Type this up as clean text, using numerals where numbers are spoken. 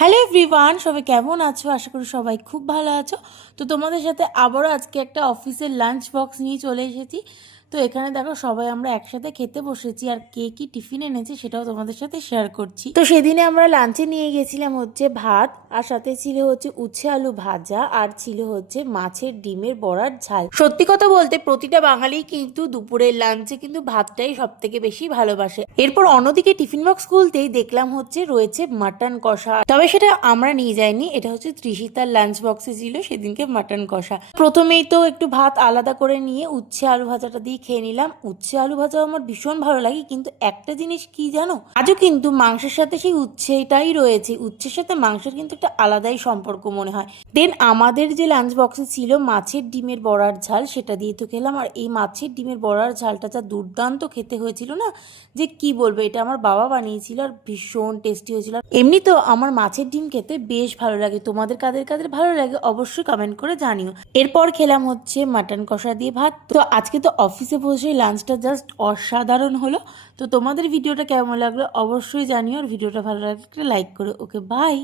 Hello everyone, সবাই কেমন আছো? আশা করি সবাই খুব ভালো আছো। তো তোমাদের সাথে আবারও আজকে একটা অফিসের লাঞ্চ বক্স নিয়ে চলে এসেছি। তো এখানে দেখো সবাই আমরা একসাথে খেতে বসেছি, আর কে কি টিফিন এনেছে সেটাও তোমাদের সাথে শেয়ার করছি। তো সেদিনে আমরা লাঞ্চে নিয়ে গেছিলাম হচ্ছে ভাত, আর সাথে ছিল হচ্ছে উচ্ছে আলু ভাজা, আর ছিল হচ্ছে মাছের ডিমের বড়ার ঝাল। সত্যি কথা বলতে প্রতিটা বাঙালি কিন্তু দুপুরের লাঞ্চে কিন্তু ভাতটাই সব থেকে বেশি ভালোবাসে। এরপর অন্যদিকে টিফিন বক্স খুলতেই দেখলাম হচ্ছে রয়েছে মাটন কষা, তবে সেটা আমরা নিয়ে যাইনি, এটা হচ্ছে তৃষিতার লাঞ্চ বক্সে ছিল সেদিনকে মাটন কষা। প্রথমেই তো একটু ভাত আলাদা করে নিয়ে উচ্ছে আলু ভাজাটা দিয়ে খেয়ে নিলাম। উচ্ছে আলু ভাজা আমার ভীষণ ভালো লাগে, কিন্তু একটা জিনিস কি জানো, আজও কিন্তু মাংসের সাথে সেই উচ্ছেটাই রয়েছে। উচ্ছের সাথে মাংসের কিন্তু একটা আলাদাই সম্পর্ক মনে হয়। দেন আমাদের যে লাঞ্চ বক্সে ছিল মাছের ডিমের বড়ার ঝাল, সেটা দিয়ে তো খেলাম। আর এই মাছের ডিমের বড়ার ঝালটা যা দুর্দান্ত খেতে হয়েছিল না, যে কি বলবো, এটা আমার বাবা বানিয়েছিল আর ভীষণ টেস্টি হয়েছিল। এমনি তো আমার মাছের ডিম খেতে বেশ ভালো লাগে, তোমাদের কাদের কাদের ভালো লাগে অবশ্যই কমেন্ট করে জানিও। এরপর খেলাম হচ্ছে মাটন কষা দিয়ে ভাত। তো আজকে তো অফিসে বসে লাঞ্চটা জাস্ট অসাধারণ হলো। তো তোমাদের ভিডিওটা কেমন লাগলো অবশ্যই জানিও, আর ভিডিওটা ভালো লাগলে একটা লাইক করো। ওকে, বাই।